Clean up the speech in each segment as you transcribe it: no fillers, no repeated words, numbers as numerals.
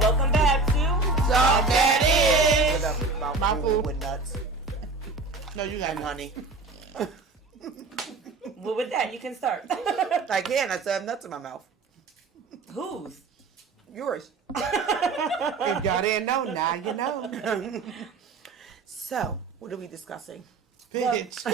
Welcome back to Talk That Is. My food. With nuts No, you got and it. honey. well, with that you can start. I can. I still have nuts in my mouth. Whose? Yours. If y'all didn't know, now you know. So, what are we discussing? Bitch.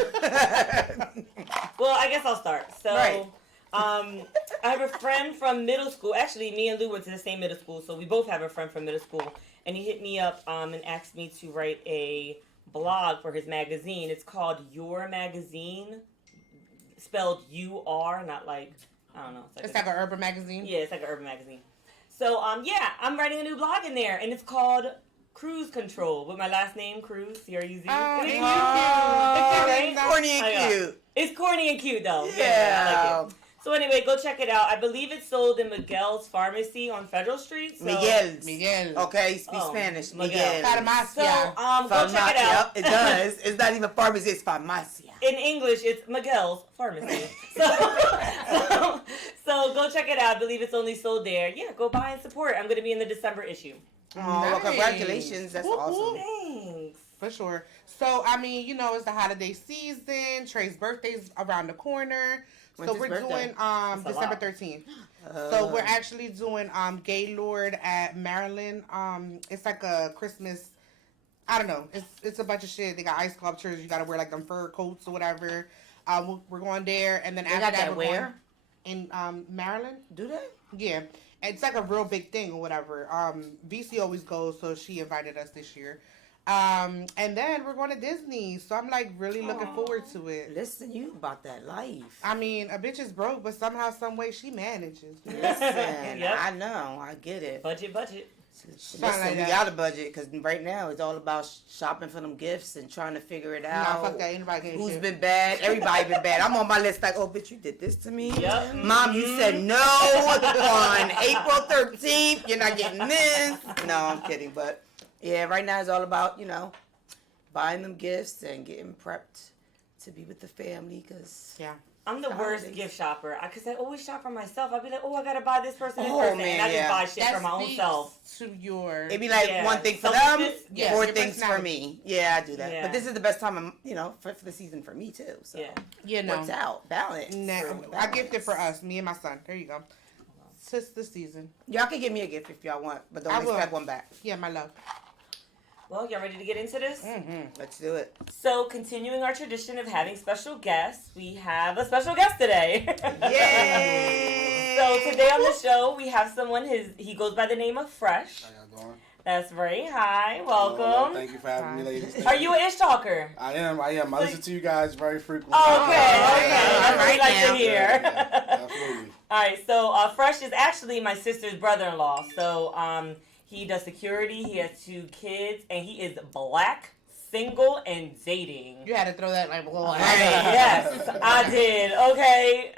Well, I guess I'll start. So, Right. I have a friend from middle school. Actually, me and Lou went to the same middle school, so we both have a friend from middle school. And he hit me up and asked me to write a blog for his magazine. It's called Your Magazine, spelled U-R, not like, I don't know. It's like an urban magazine. Yeah, it's like an urban magazine. So, yeah, I'm writing a new blog in there, and it's called Cruise Control, with my last name, Cruz, C-R-U-Z. Oh, Isn't it cute? oh, It's cute, right? Corny and I know. cute. It's corny and cute, though. Yeah. I like it. So anyway, go check it out. I believe it's sold in Miguel's Pharmacy on Federal Street. So, Miguel. Okay, speak Spanish. Miguel. Miguel. Farmacia. So, go check it out. Yep, it does. It's not even pharmacy, it's farmacia. In English, it's Miguel's Pharmacy. So go check it out. I believe it's only sold there. Yeah, go buy and support. I'm going to be in the December issue. Oh, well, Nice. congratulations. That's Whoop, awesome. whoop. Thanks. For sure. So, I mean, you know, it's the holiday season. Trey's birthday's around the corner. When's So his we're birthday? doing That's a December lot. 13th. So we're actually doing Gaylord at Maryland. It's like a Christmas, I don't know. It's a bunch of shit. They got ice sculptures. You got to wear like them fur coats or whatever. We're going there, and then They after got that that we're going where? in Maryland. Do they? Yeah, it's like a real big thing or whatever. VC always goes, so she invited us this year. And then we're going to Disney, so I'm like really looking forward to it. Listen, you about that life. I mean, a bitch is broke, but somehow, some way, she manages. Listen, Yep. I know. I get it. Budget. Listen, like we that. got a budget because right now it's all about shopping for them gifts and trying to figure it out. Nah, fuck that. Anybody getting Who's shit. been bad? Everybody been bad. I'm on my list like, oh, bitch, you did this to me. Yep. Mom, you said no on April 13th. You're not getting this. No, I'm kidding. But, yeah, right now it's all about, you know, buying them gifts and getting prepped to be with the family because... Yeah. I'm the worst Holidays. gift shopper. Because I always shop for myself. I'd be like, oh, I got to buy this person, Oh, person. man, and I yeah. just buy shit for my own speaks self. to your... It'd be like Yeah. one thing for them, Selfishness? Yeah. four Your things for personality. me. Yeah, I do that. Yeah. But this is the best time, you know, for the season for me, too. So. Yeah. You know. Works out. Balance. Nah, Balance. I gifted for us, me and my son. There you go. Tis the season. Y'all can give me a gift if y'all want, but don't I will. expect one back. Yeah, my love. Well, y'all ready to get into this? Mm-hmm. Let's do it. So, continuing our tradition of having special guests, we have a special guest today. Yay! So today on the show, we have someone. He goes by the name of Fresh. How y'all doing? That's right. Hi, welcome. Hello, thank you for having me, ladies. Thank Are you. you an ish talker? I am. I listen to you guys very frequently. Okay, Oh, okay. all That's what we right like now. to hear. Yeah, absolutely. All right, so Fresh is actually my sister's brother-in-law. So he does security. He has 2 kids, and he is black, single, and dating. You had to throw that like, well, Right. Yes, I did. Okay.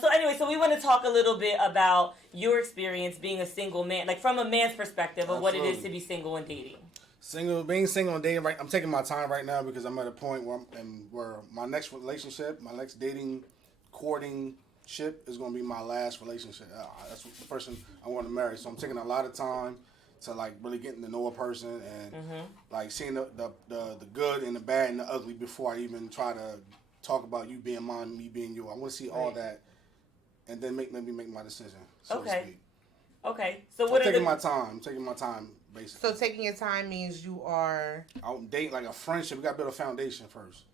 So anyway, so we want to talk a little bit about your experience being a single man, like from a man's perspective of what it is to be single and dating. Being single and dating, right? I'm taking my time right now because I'm at a point where my next relationship, my next courting ship is going to be my last relationship. That's the person I want to marry. So I'm taking a lot of time to like really getting to know a person and like seeing the good and the bad and the ugly before I even try to talk about you being mine, me being you. I want to see all that and then maybe make my decision. So to speak. Okay. So I'm what are taking the... my time. I'm taking my time, basically. So taking your time means you are I'll date like a friendship. We got to build a foundation first.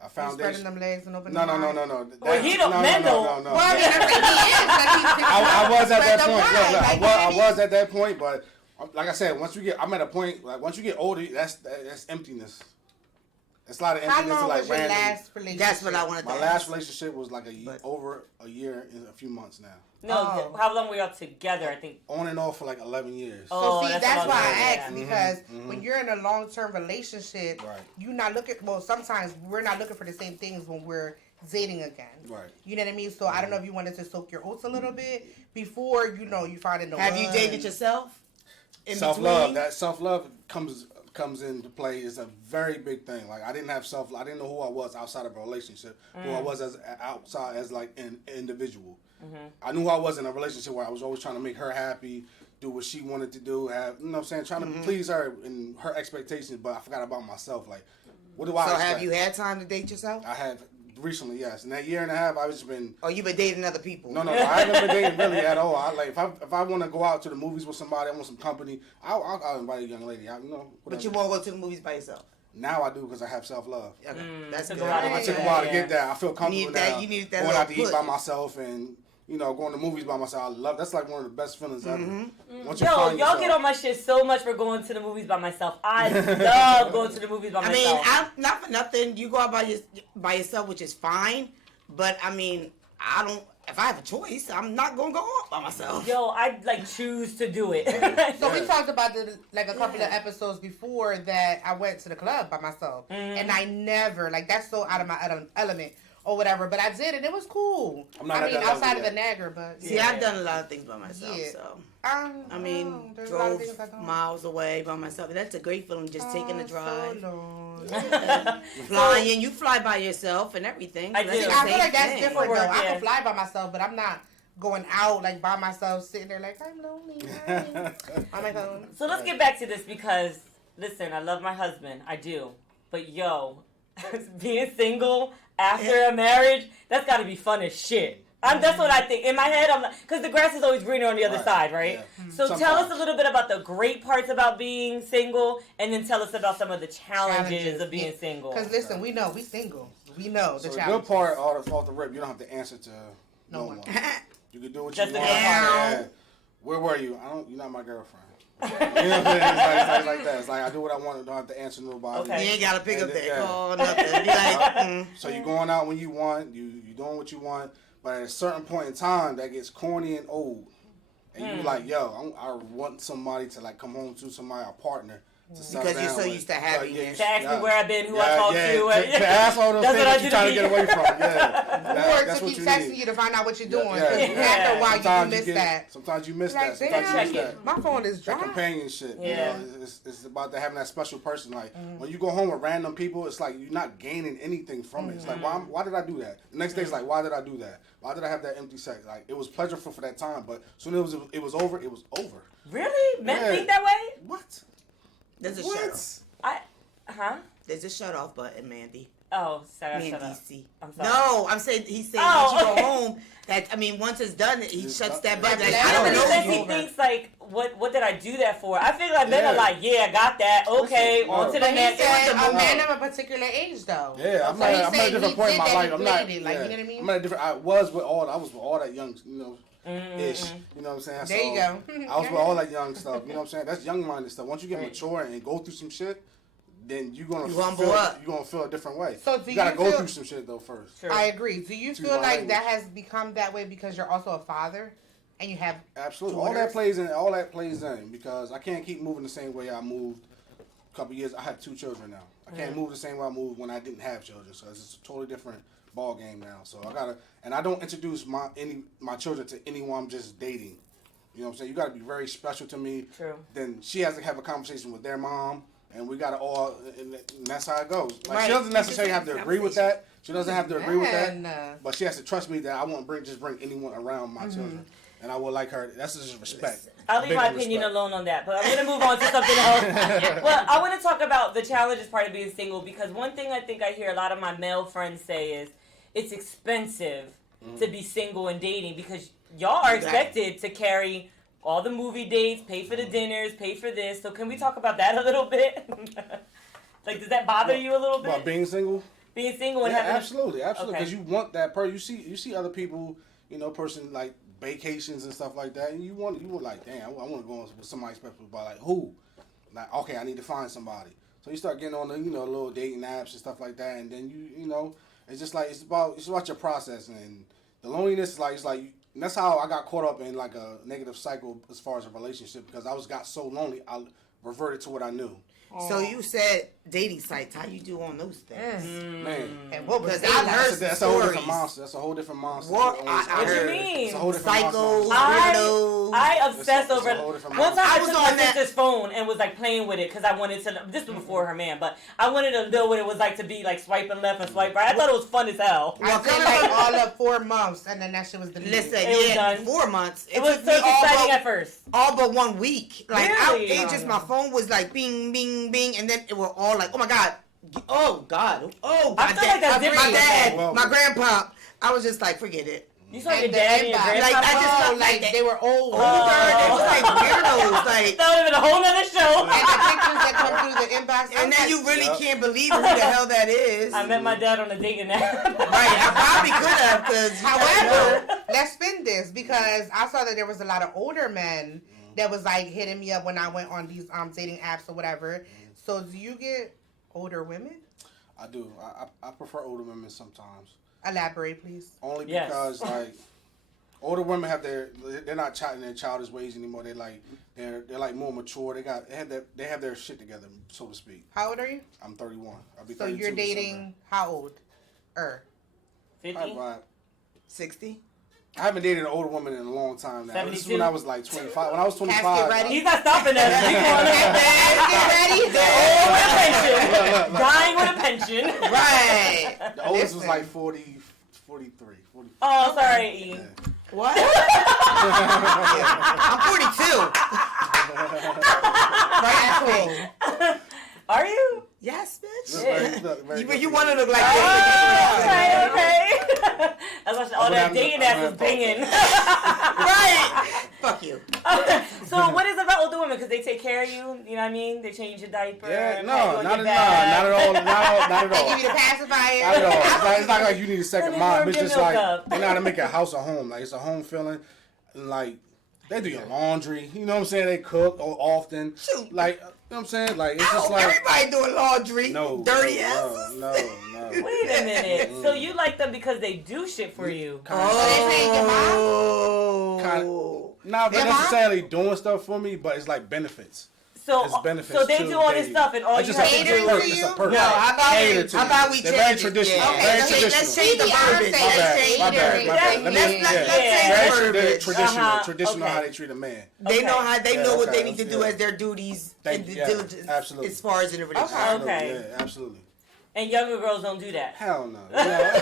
A you foundation. spreading them legs and opening No. them eyes? Well, he don't- no, men don't. Well, I mean, I'm saying he is. Like, he's I was at spread that them point. wide. Look, Like, I was at that point, but like I said, I'm at a point. Like once you get older, that's emptiness. It's a lot of How emptiness. long Like was your random. last relationship? That's what I wanted My to last ask. relationship was like over a year and a few months now. No, Oh. how long were y'all together, I think? On and off for like 11 years. Oh, So see, that's that's what why I was I saying, asked yeah. because when you're in a long-term relationship, Right. you're not looking. Well, sometimes we're not looking for the same things when we're dating again. Right. You know what I mean? So I don't know if you wanted to soak your oats a little bit before you find a Have you dated yourself? in self-love. between? That self-love comes into play is a very big thing. Like I didn't have self. I didn't know who I was outside of a relationship. Who I was as outside as like an individual. I knew who I was in a relationship where I was always trying to make her happy, do what she wanted to do, have you know what I'm saying, trying to please her and her expectations. But I forgot about myself. Like, what do I? So expect? have you had time to date yourself? I have recently, yes. In that year and a half, I've just been. Or you been dating other people? No, I haven't been dating really at all. I like if I want to go out to the movies with somebody, I want some company. I'll invite a young lady. Whatever. But you won't go to the movies by yourself. Now I do because I have self-love. Okay, that's took good. a while to I get took a that, while to yeah. get that. I feel comfortable now. You need that going out to little eat by push. myself and going to movies by myself. I love that's like one of the best feelings ever. Once you Yo, find y'all yourself- get on my shit so much for going to the movies by myself. I love going to the movies by I mean, myself. I'm not for nothing. You go out by yourself, which is fine. But I mean, I don't. If I have a choice, I'm not gonna go out by myself. Yo, I like choose to do it. So we talked about like a couple of episodes before that I went to the club by myself, and I never like that's so out of my element or whatever. But I did, and it was cool. I'm not I at mean, that level outside of the yet. nagger, but See, I've done a lot of things by myself. Yeah. So I mean, there's a lot of drove things I don't. miles away by myself. That's a great feeling, just taking the drive, So long. flying. You fly by yourself and everything. I so that's do. a I feel safe like that's thing. different though. I Yeah. can fly by myself, but I'm not going out like by myself, sitting there like I'm lonely. On my phone. So let's get back to this because, listen, I love my husband. I do. But yo, being single after a marriage, that's got to be fun as shit. That's what I think. In my head, I'm like, because the grass is always greener on the other Right. side, right? Yeah. So tell us Sometimes. a little bit about the great parts about being single, and then tell us about some of the challenges of being single. Because listen, we know we single. We know the So the challenge. good part, off the rip, you don't have to answer to No no one. one. You can do what Just you the want. good part. Yeah. Where were you? You're not my girlfriend. You know what I'm saying? It's like that. It's like I do what I want. Don't have to answer nobody. Okay. You ain't gotta pick up that Yeah. call, nothing. Be like, So you're going out when you want. You doing what you want. But at a certain point in time, that gets corny and old. And you like, yo, I want somebody to like come home to somebody, a partner. To settle Because you're down so with. used to having it. To ask me where I've been, who I talked to. To ask all those That's things what I that do you're to trying to me. get away from. Yeah. Or That's to what keep you texting need. you to find out what you're doing. Yeah. 'Cause Yeah. after a while, you Sometimes do miss get- that. Sometimes you miss Like, that. Sometimes you damn, miss that. my phone is That dry. companionship. Yeah. You know, it's about having that special person. Like when you go home with random people, it's like you're not gaining anything from it. It's like why did I do that? The next day it's like why did I do that? Why did I have that empty sex? Like it was pleasurable for that time, but soon as it was over, it was over. Really? Men Yeah. think that way? What? there's a What? shut off. Huh? There's a shut off button, Mandy. Oh, sorry, shut up. DC. I'm sorry. No, I'm saying he's saying Oh, once you okay. go home. That I mean, once it's done, he It's shuts done. that button. Like, Yeah, I No, don't but he know says you. he thinks like, what did I do that for? I feel like men are Yeah. like, yeah, I got that. Okay, Listen, on to the But he next. said It was a the man movie. of a particular age, though. Yeah, I'm So at he's a saying different he point in did my that, life. he I'm not. played it, like, you know what I mean? I'm at a different. I was with all that young, ish. You know what I'm saying? There you go. I was with all that young stuff. You know what I'm saying? That's young minded stuff. Once you get Right. mature and go through some shit, then you're gonna You humble feel, up. you're gonna feel a different way. So do you gotta you go feel- through some shit though first. True. I agree. Do you Excuse feel my like language. that has become that way because you're also a father and you have Absolutely. daughters? All that plays in because I can't keep moving the same way I moved a couple years. I have 2 children now. I can't move the same way I moved when I didn't have children. So it's a totally different ball game now. So I don't introduce my children to anyone I'm just dating. You know what I'm saying? You gotta be very special to me. True. Then she has to have a conversation with their mom. And we gotta all, and that's how it goes. Like Right. she doesn't necessarily have to agree with that. She doesn't have to agree with Man, that. But she has to trust me that I won't bring anyone around my children, and I will like her. That's just respect. I'll leave Big my on opinion respect. alone on that, but I'm going to move on to something else. Well, I want to talk about the challenges part of being single because one thing I think I hear a lot of my male friends say is it's expensive to be single and dating because y'all are expected to carry all the movie dates, pay for the dinners, pay for this. So can we talk about that a little bit? Like, does that bother you a little bit? About being single? Being single and Yeah, having absolutely, Okay. because you want that person. You see other people, person like vacations and stuff like that, and you were like, damn, I want to go on with somebody special, but like who? Like, okay, I need to find somebody. So you start getting on the little dating apps and stuff like that, and then it's just like it's about your process, and the loneliness is like and that's how I got caught up in like a negative cycle as far as a relationship because got so lonely. reverted to what I knew. So you said dating sites. How you do on those things? Man, And what was Because I've heard that's a whole different stories. monster. That's a whole different monster. What? It's I What do you heard mean? It's a whole different Psychos, monster. weirdos. I obsessed It's a over whole it. different One time I I was took on my that- sister's phone and was like playing with it because I wanted to. This was before her man, but I wanted to know what it was like to be like swiping left and swipe right. I thought it was fun as hell. I did like all of 4 months, and then that shit was deleted. Listen, It was yeah, done. 4 months. It was took so me all exciting but- at first. all but 1 week. Like Really? it just my phone was like bing, bing, bing, and then it were all like, oh my god, oh god, oh I my feel like that's dad, different my with dad, that. my grandpa. I was just like, forget it. You saw And your the daddy and inbox. grandpa. Like, I just Oh, felt like like they were old. Older, they was like weirdos, like. That would have been a whole nother show. And the pictures that come through the inbox. And then you really Yep. can't believe who the hell that is. I met my dad on a dating app. Right, I probably could have, because However, let's spin this because I saw that there was a lot of older men that was like hitting me up when I went on these dating apps or whatever. So do you get older women? I do. I prefer older women sometimes. Elaborate, please. Only Yes. because like older women have they're not in their childish ways anymore. They're like more mature. They have their shit together, so to speak. How old are you? I'm 31. I'll be So 32 you're December. dating how old? 50? I 60? haven't dated an older woman in a long time now. This is 72? when I was like 25. When I was 25. Casket ready? He's not stopping us. Keep going. Get ready? Old with a pension. Dying with a pension. Right. The oldest was Listen. like 40, 43. 40. Oh, sorry, E. Yeah. What? I'm 42. Right, asshole. Are you? Yes, bitch. Look very- look very You, good you for want to you. look like Oh, this. okay. That's why all that dating ass was banging. Right. Fuck you. So what is it about older women? Because they take care of you. You know what I mean? They change your diaper. Yeah, pat you no, on not your at back. all. Not at They all. give you the pacifier. Not at all. It's not like you need a second Let me mom. warm It's your just milk like up. they know how to make a house a home. Like it's a home feeling. And like they do your laundry. You know what I'm saying? They cook often. Shoot. Like you know what I'm saying? Like it's Ow, just like everybody doing laundry. no Dirty no, asses. No. Wait a minute. So you like them because they do shit for you? they paying your mom? Oh. Not Your mom? necessarily doing stuff for me, but it's like benefits. So, It's benefits so they too. do all this They- stuff, and all It's you just have a to catering do. for perk. It's you? a perk. No, how about Cater to how you. about we They're change very it? traditional. Yeah. Very let's traditional. change the Beyonce. verbiage. My bad, Let's change My the bad. verbiage. My bad. Let me. Let's Yeah. change the Very verbiage. traditional. Uh-huh. Traditional Okay. how they treat a man. They know how they Yeah, know what okay, they need to do yeah. as their duties and the Yeah, diligence absolutely. as far as in the relationship. Okay. Okay. Yeah, absolutely. And younger girls don't do that. Hell no. You know?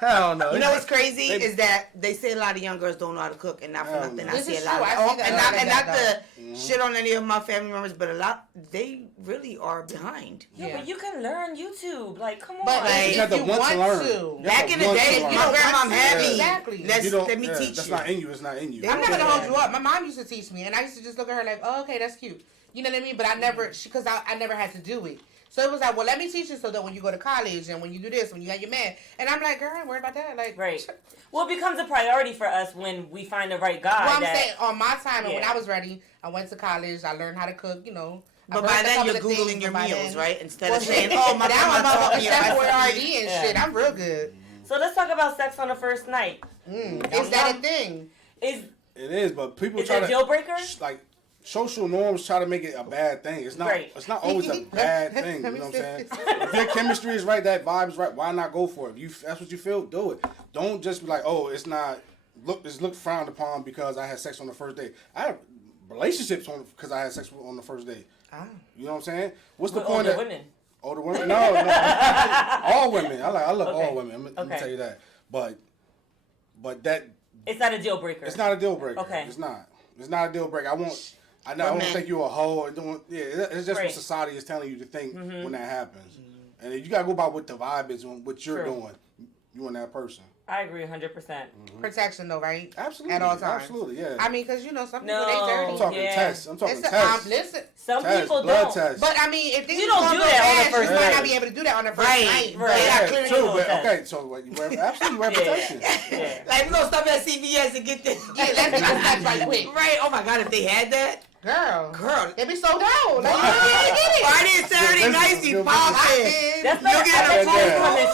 Hell no. You know what's crazy They- is that they say a lot of young girls don't know how to cook, and not for Hell nothing. no. I This see is a lot true. of I see oh, that and a not lot and of not that, to shit on any of my family members, but a lot they really are behind. Yeah, Yeah. but you can learn YouTube. Like, come on. But Like, You got to if you want to want learn. to. You have Back to in the want to day, learn. you know, grandmom had me. Exactly. Let's You don't- let me yeah, teach That's you. not in you. It's not in you. I'm not gonna Yeah. hold you up. My mom used to teach me, and I used to just look at her like, "Oh, okay, that's cute." You know what I mean? But I never, because I never had to do it. So it was like, well, let me teach you so that when you go to college and when you do this, when you got your man, and I'm like, girl, I ain't worried about that. Like, Right. Well, it becomes a priority for us when we find the right guy. Well, I'm that, saying on my time and when Yeah. I was ready, I went to college. I learned how to cook. You know. I But learned by a then couple you're of things, googling your but by meals, then- right? Instead Well, of saying, shit, "Oh, my now grandma I'm taught a me a chef with recipe." RD and Yeah. shit. I'm real good. So let's talk about sex on the first night. Is that a thing? Is It is, but people is try that a to deal breaker? like social norms try to make it a bad thing. It's not. Right. It's not always a bad thing. You know what I'm saying? If your chemistry is right, that vibe is right. Why not go for it? If you that's what you feel, do it. Don't just be like, oh, it's not. It's looked frowned upon because I had sex on the first date. I have relationships on because I had sex on the first date. Ah. You know what I'm saying? What's the With point older of women. older women? No, all women. I love Okay. all women. Let me Okay. tell you that. But that It's not a deal breaker. it's not a deal breaker. Okay. It's not. It's not a deal breaker. I won't. I For don't men. think you're a hoe. Or don't, yeah, it's just Right. what society is telling you to think when that happens. Mm-hmm. And you gotta go by what the vibe is and what you're True. doing. You and that person. I agree 100%. Protection though, right? Absolutely. At all times. Absolutely. Yeah. I mean, because you know some people No. they I'm dirty. talking Yeah. tests. I'm talking It's a, tests. listen, Some Tests, people blood don't. tests. but I mean, if things You don't gonna do go that on the fast, first you might night. not be able to do that on the first Right, night. right. They Yeah, got clear true, to but test. okay, so what, you wear absolutely wear protection. Yeah. Like, we're gonna stop at CVS and get this. Yeah, let's get this right quick. Right. Oh my God, if they had that. Girl, they be sold out. Like, Friday and Saturday nights, you popping. That's You'll better. get I a bet you phone coming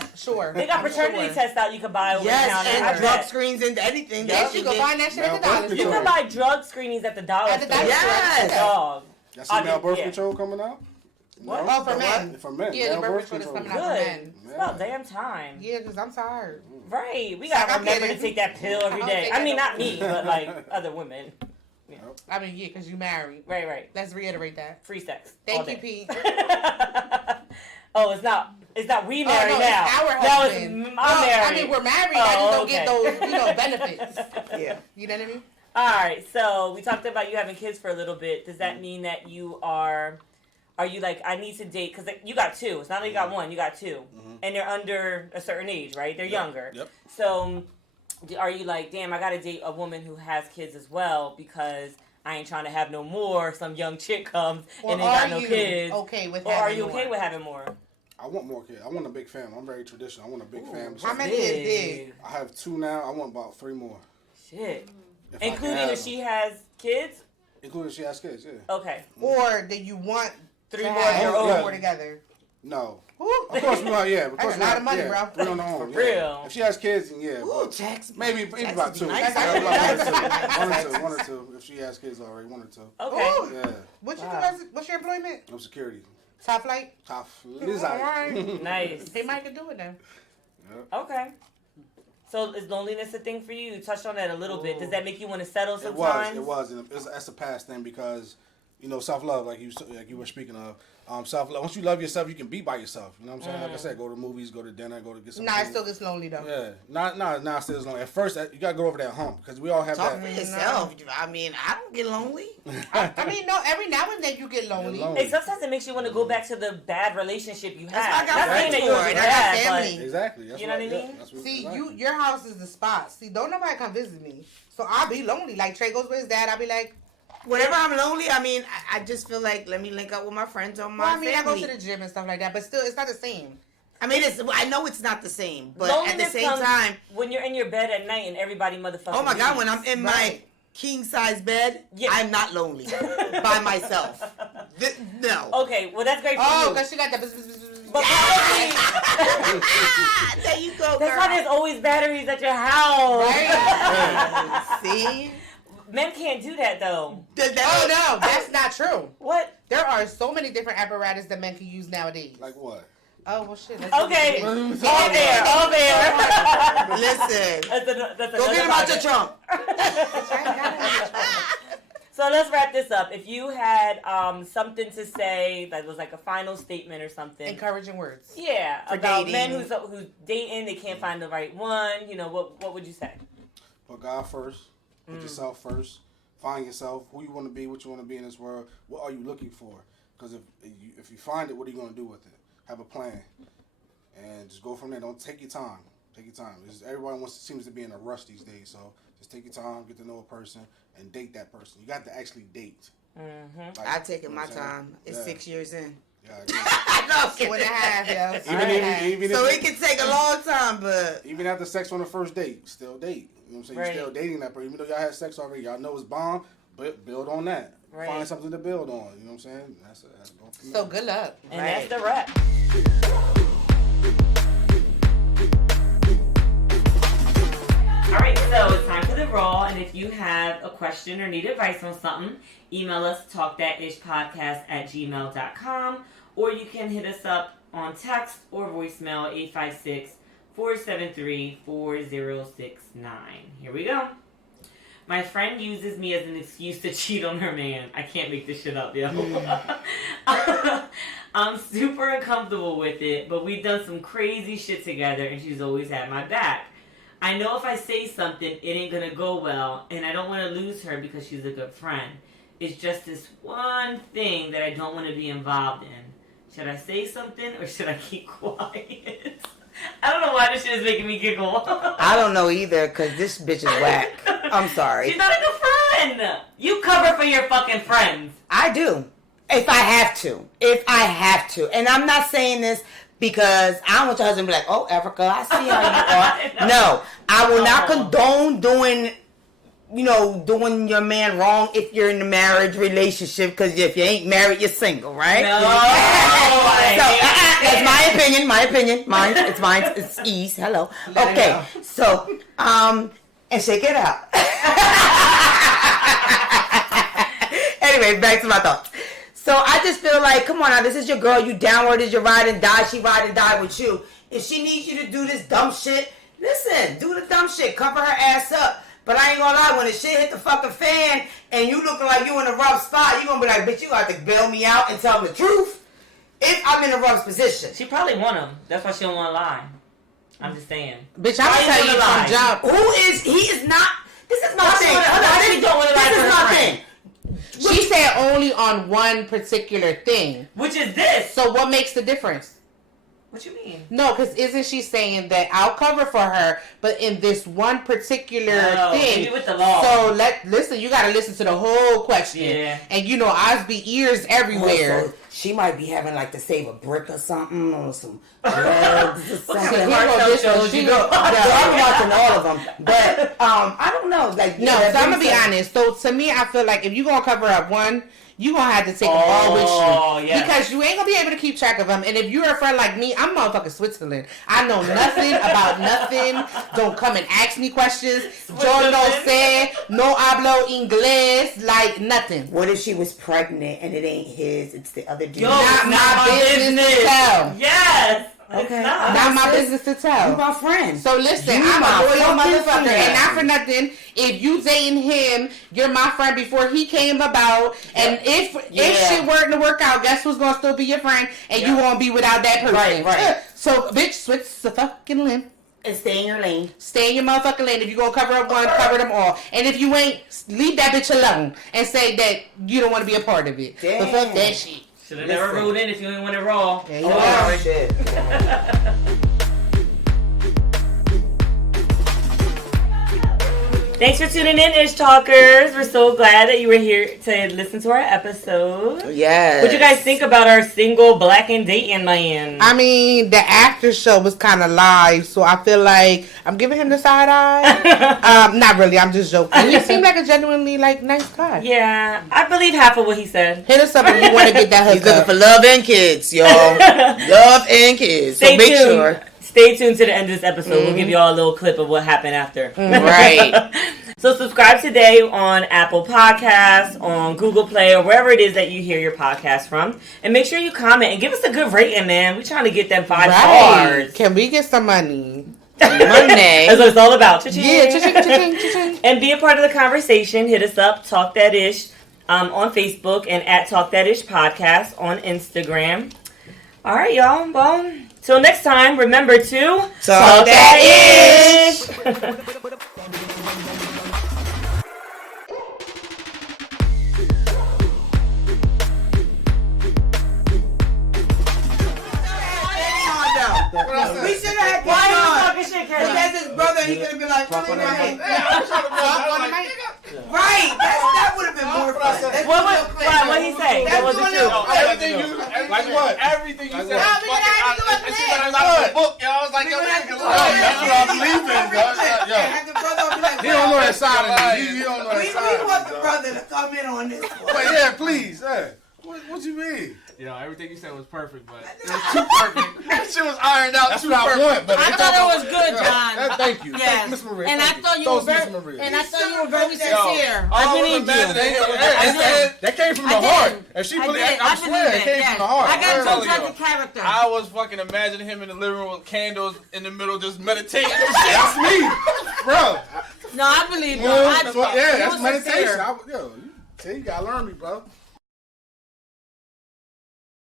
soon. Sure. They got paternity tests out you can buy over Yes, the counter. and drug screens and anything. Yes, that you can find that shit at the Male dollar birth You store. can buy drug screenings at the dollar At the store. dollar store. Yes. Dog. Y'all see male birth yeah. control coming out? What? Oh, for The men. what? For men. Yeah, the male birth control is coming out for Good. men. It's about damn time. Yeah, because I'm tired. Right. We Like, gotta I'm remember kidding. to take that pill every I don't day. take I that mean, no not me, but like other women. I mean, yeah, because you married. Right. Let's reiterate that. Free sex. Thank all you, day. Pete. Oh, it's not we Oh, married no, now. it's our No, husband. I'm No, married. I mean, we're married. I just don't get okay. those, benefits. Yeah. You know what I mean? All right, so we talked about you having kids for a little bit. Does that mean that you are you like, I need to date, because you got two. It's not like you got one, you got two. And they're under a certain age, right? They're younger. Yep. So are you like, damn, I got to date a woman who has kids as well because I ain't trying to have no more. Some young chick comes and they got no kids. Okay with Or are having you okay more? with having more? I want more kids. I want a big family. I'm very traditional. I want a big family. How many is big? I have 2 now. I want about 3 more. Shit. If I can Including have if them. she has kids? Including if she has kids, yeah. Okay. Or do you want 3 to more have of your Oh, own. yeah. more together? No. Ooh. Of course we want, yeah. Of That's course a we lot want, of money, yeah. bro. We on our own. For yeah. real. If she has kids, then yeah. Ooh, but tax. maybe Taxes about be 2. nice. One or two. If she has kids already, 1 or 2. Okay. Ooh. Yeah. What's your employment? I'm security. Top flight? Top All lizard. right. Nice. He might can do it then. Okay. So is loneliness a thing for you? You touched on that a little bit. Does that make you want to settle It sometimes? was. And that's a past thing because, self-love, like you were speaking of. Self-love. Once you love yourself, you can be by yourself. You know what I'm saying? Like I said, go to movies, go to dinner, go to get some Nah, it food. still gets lonely though. Yeah. Not still as long. At first, you got to go over that hump because we all have Talk that. for yourself. I mean, I don't get lonely. I mean, no, every now and then you get lonely. You're lonely. And sometimes it makes you want to go back to the bad relationship you had. That's why I got Not saying friends that yours for was it. I got bad, family. Exactly. That's You know what I yeah, mean? that's what- See, exactly. your house is the spot. See, don't nobody come visit me. So I'll be lonely. Like Trey goes with his dad, I'll be like, Whenever I'm lonely, I mean, I just feel like let me link up with my friends or my well, I mean, family. I go to the gym and stuff like that, but still, it's not the same. I mean, I know it's not the same, but Loneliness at the same comes time, when you're in your bed at night and everybody motherfucking oh my God, when I'm leaves. in my Right. king size bed, Yeah. I'm not lonely by myself. No. Okay, well that's great for Oh, you. because she got the. But probably, There you go, that's why girl. there's always batteries at your house. Right? See? Men can't do that though. Oh no, that's not true. What? There are so many different apparatus that men can use nowadays. Like what? Oh well, shit. Okay, Let's all do it. there, all there. Listen. That's Go get him out your trunk. So let's wrap this up. If you had something to say that was like a final statement or something, Encouraging words. yeah, For about dating. men who's dating, they can't find the right one. What would you say? Put God first. Put yourself first. Find yourself. Who you want to be. What you want to be in this world. What are you looking for? Because if you find it, what are you going to do with it? Have a plan, and just go from there. Don't take your time. Take your time. Everybody seems to be in a rush these days. So just take your time, get to know a person, and date that person. You got to actually date. Mm-hmm. Like, I've taken you know my what I'm saying? time. It's Yeah. 6 years in. Yeah, No, 2.5, yo. even so if, it can take a long time, but even after sex on the first date, still date. You know what I'm saying? Right. You're still dating that person. Even though y'all had sex already, y'all know it's bomb, but build on that. Right. Find something to build on. You know what I'm saying? That's go from So there. good luck. And Right. that's the wrap. All right, so it's time for the raw, and if you have a question or need advice on something, email us talkthatishpodcast@gmail.com, or you can hit us up on text or voicemail 856-473-4069. Here we go. My friend uses me as an excuse to cheat on her man. I can't make this shit up, yo. I'm super uncomfortable with it, but we've done some crazy shit together, and she's always had my back. I know if I say something, it ain't gonna go well, and I don't want to lose her because she's a good friend. It's just this one thing that I don't want to be involved in. Should I say something, or should I keep quiet? I don't know why this shit is making me giggle. I don't know either because this bitch is whack. I'm sorry. She's not a good friend. You cover for your fucking friends. I do. If I have to. If I have to. And I'm not saying this because I don't want your husband to be like, oh, Africa, I see how you are. No. I will not condone doing doing your man wrong if you're in a marriage relationship. Because if you ain't married, you're single, right? No. That's my opinion. Mine. It's mine. It's Ease. Hello. Okay. So, and shake it out. Anyway, back to my thoughts. So I just feel like, come on now, this is your girl. You downward is your ride and die. She ride and die with you. If she needs you to do this dumb shit, listen, do the dumb shit. Cover her ass up. But I ain't gonna lie, when the shit hit the fucking fan and you looking like you in a rough spot, you gonna be like, bitch, you got to bail me out and tell them the truth if I'm in a rough position. She probably want him. That's why she don't want to lie. I'm just saying. Bitch, I'm gonna tell you from jump. He is not, this is my thing. Why she don't want to lie This to is her my friend? thing. She said only on one particular thing. Which is this. So what makes the difference? What you mean? No, because isn't she saying that I'll cover for her, but in this one particular thing? Maybe with the law. So listen. You got to listen to the whole question. Yeah. And eyes be ears everywhere. Also, she might be having like to save a brick or something or some drugs or something. kind of cartel shows you go? I'm watching all of them, but I don't know. Like No, so I'm gonna be honest. So to me, I feel like if you gonna cover up one, you gonna have to take them all with you, yes. because you ain't gonna be able to keep track of them. And if you're a friend like me, I'm motherfucking Switzerland. I know nothing about nothing. Don't come and ask me questions. Yo no sé, no hablo inglés, like nothing. What if she was pregnant and it ain't his? It's the other dude. Yo, Not my business to tell. Yes. Okay. Not my business to tell. You my friend. So listen, You I'm my a loyal fucking motherfucker, friend. and not for nothing. If you dating him, you're my friend before he came about. And if shit weren't to work out, guess who's gonna still be your friend, and you won't be without that person. Right. So bitch, switch the fucking limb. And stay in your lane. Stay in your motherfucking lane. If you gonna cover up one, cover them all. And if you ain't, leave that bitch alone and say that you don't want to be a part of it. Damn. But fuck that shit. Should have never ruled in if you didn't want it raw. Yeah, you Oh, are. shit. Thanks for tuning in, Ish Talkers. We're so glad that you were here to listen to our episode. Yes. What do you guys think about our single Black and Dating man? I mean, the after show was kind of live, so I feel like I'm giving him the side eye. Not really, I'm just joking. He seemed like a genuinely nice guy. Yeah, I believe half of what he said. Hit us up if you want to get that He's hookup. looking for love and kids, y'all. Love and kids. So Stay make tuned. sure. Stay tuned to the end of this episode. We'll give you all a little clip of what happened after. Right. So subscribe today on Apple Podcasts, on Google Play, or wherever it is that you hear your podcast from. And make sure you comment and give us a good rating, man. We're trying to get them 5 stars. Can we get some money? Monday. That's what it's all about. Cha-ching. Yeah, cha-ching, cha-ching, cha-ching. And be a part of the conversation. Hit us up, Talk That Ish, on Facebook, and at Talk That Ish Podcast on Instagram. All right, y'all. Well, till next time, remember to Talk that ish. We should have had Why are you Kevin on. talking shit, Because Kenny? that's his brother, he could have been like, Fuck on the right. mic. Right, that would have been more fun. That's What he say? What was it true? Everything you Like what? Everything you said. Nah, we fucking gotta out- do it and she for went out of the book, yo. I was like, yo, That's nigga, That's what I believe in, bro. Yo. He don't know that side of me. He don't know that We side. want the brother to come in on this one. But yeah, please. Hey. What you mean? You know, everything you said was perfect, but it was too perfect. That shit was ironed out That's too what I perfect. want. But I thought it was good, John. Thank you. Yeah. Thank you, Miss Maria. And I Thank thought you Toast, were very, Miss Maria. and I thought you were very Yo, sincere. all I of believe the you. imagination- That came from I the did. heart. If she I really, did. I believe swear, it that, came yes. from the heart. I got I'm two telling types you. of character. I was fucking imagining him in the living room with candles in the middle, just meditating. That's me, bro. No, I believe you. Yeah, I, that's what, yeah, you that's were meditation. sincere. Yo, you gotta learn me, bro.